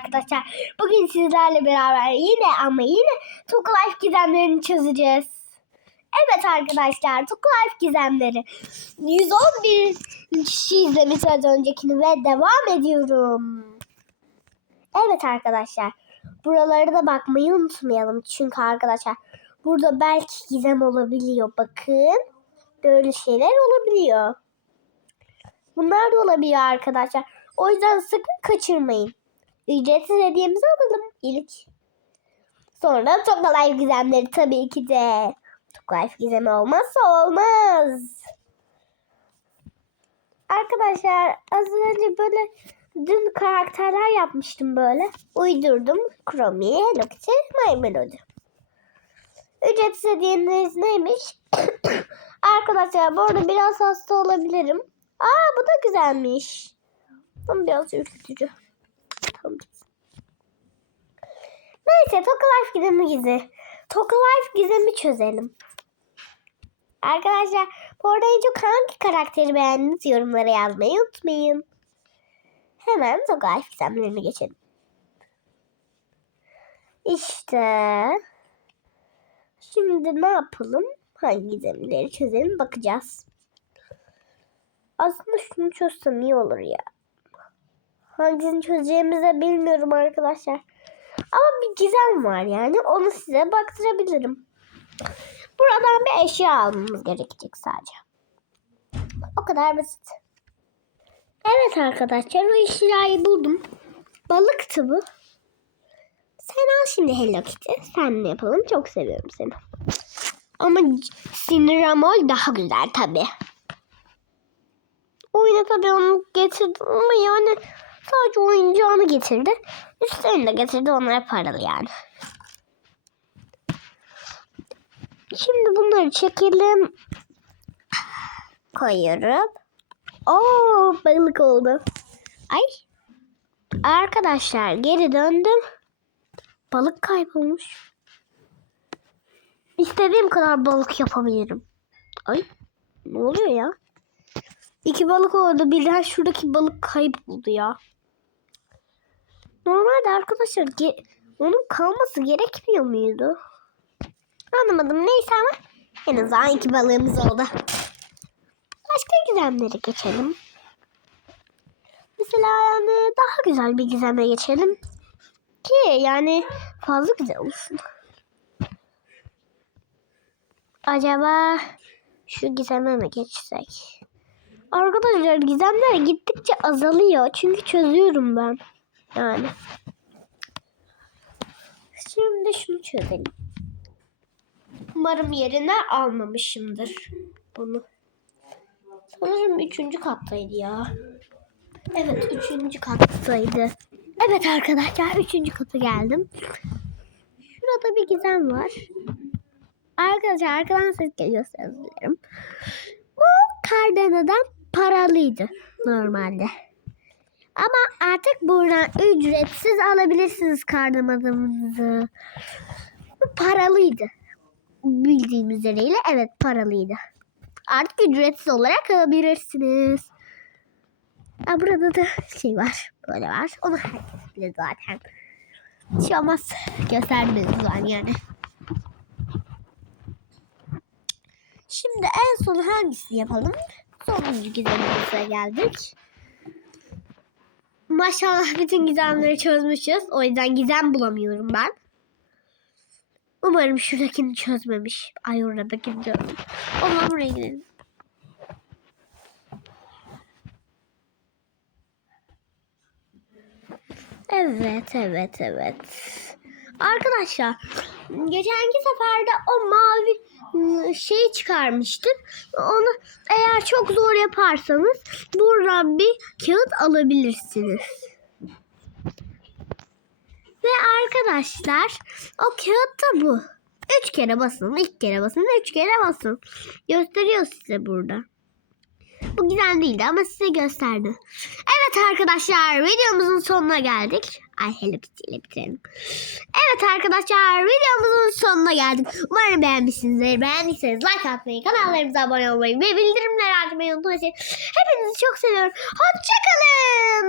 arkadaşlar. Bugün sizlerle beraber yine ama yine Toka Life gizemlerini çözeceğiz. Evet arkadaşlar Toka Life gizemleri. 111 kişi izlemiş az öncekini ve devam ediyorum. Evet arkadaşlar. Buraları da bakmayı unutmayalım. Çünkü arkadaşlar burada belki gizem olabiliyor. Bakın. Böyle şeyler olabiliyor. Bunlar da olabiliyor arkadaşlar. O yüzden sakın kaçırmayın. Ücretsiz hediyemizi alalım ilk. Sonra Toka Life gizemleri tabii ki de. Toka Life gizemi olmazsa olmaz. Arkadaşlar az önce böyle dün karakterler yapmıştım böyle. Uydurdum. Chromie, Hello Kitty, My Melody. Ücretsiz hediyeniz neymiş? Arkadaşlar bu arada biraz hasta olabilirim. Aa bu da güzelmiş. Ama biraz ürkütücü. Tamam. Neyse Toka Life gizemi gizi. Toka Life gizemi çözelim. Arkadaşlar bu arada en çok hangi karakteri beğendiniz yorumlara yazmayı unutmayın. Hemen Toka Life gizemlerine geçelim. İşte. Şimdi ne yapalım? Hangi gizemleri çözelim bakacağız. Aslında şunu çözsem iyi olur ya. Hangisini çözeceğimizi bilmiyorum arkadaşlar. Ama bir gizem var yani. Onu size baktırabilirim. Buradan bir eşya almamız gerekecek sadece. O kadar basit. Evet arkadaşlar o eşyayı buldum. Balıktı bu. Sen al şimdi Hello Kitty. Sen ne yapalım? Çok seviyorum seni. Ama Cinnamon daha güzel tabii. Oyuna tabii onu getirdi ama yani sadece oyuncağını getirdi. Üstlerini de getirdi onlar paralı yani. Şimdi bunları çekelim. Koyuyorum. Oo balık oldu. Ay. Arkadaşlar geri döndüm. Balık kaybolmuş. İstediğim kadar balık yapabilirim. Ay ne oluyor ya? İki balık oldu. Birden şuradaki balık kayboldu ya. Normalde arkadaşlar ge- onun kalması gerekmiyor muydu? Anlamadım. Neyse ama en azından iki balığımız oldu. Başka gizemlere geçelim. Mesela yani daha güzel bir gizeme geçelim. Ki yani fazla güzel olsun. Acaba şu gizeme mi geçsek? Arkadaşlar gizemler gittikçe azalıyor. Çünkü çözüyorum ben. Yani. Şimdi şunu çözelim. Umarım yerine almamışımdır bunu. Sanırım üçüncü kattaydı ya. Evet üçüncü kattaydı. Evet arkadaşlar üçüncü kata geldim. Şurada bir gizem var. Arkadaşlar arkadan ses geliyorsa özür. Bu kardenadan paralıydı normalde. Ama artık buradan ücretsiz alabilirsiniz kardamadığınızı. Bu paralıydı. Bildiğim üzeriyle evet paralıydı. Artık ücretsiz olarak alabilirsiniz. Ha, burada da şey var. Böyle var. Onu herkes bilir zaten. Hiç şey olmaz. Göstermeniz var yani. Şimdi en son hangisini yapalım? Sonuncu gizemimize geldik. Maşallah bütün gizemleri çözmüşüz. O yüzden gizem bulamıyorum ben. Umarım şuradakini çözmemiş. Ay oradakini çözmüş. O buraya gidelim. Evet, evet, evet. Arkadaşlar, geçenki seferde o mavi şey çıkarmıştık. Onu eğer çok zor yaparsanız buradan bir kağıt alabilirsiniz. Ve arkadaşlar o kağıt da bu. Üç kere basın, ilk kere basın, üç kere basın. Gösteriyor size burada. Bu güzel değildi ama size gösterdi. Evet arkadaşlar videomuzun sonuna geldik. Ay Hello Kitty ile bitirelim. Evet arkadaşlar videomuzun sonuna geldik. Umarım beğenmişsinizdir. Beğendiyseniz like atmayı, kanallarımıza abone olmayı ve bildirimleri açmayı unutmayın. Hepinizi çok seviyorum. Hoşçakalın.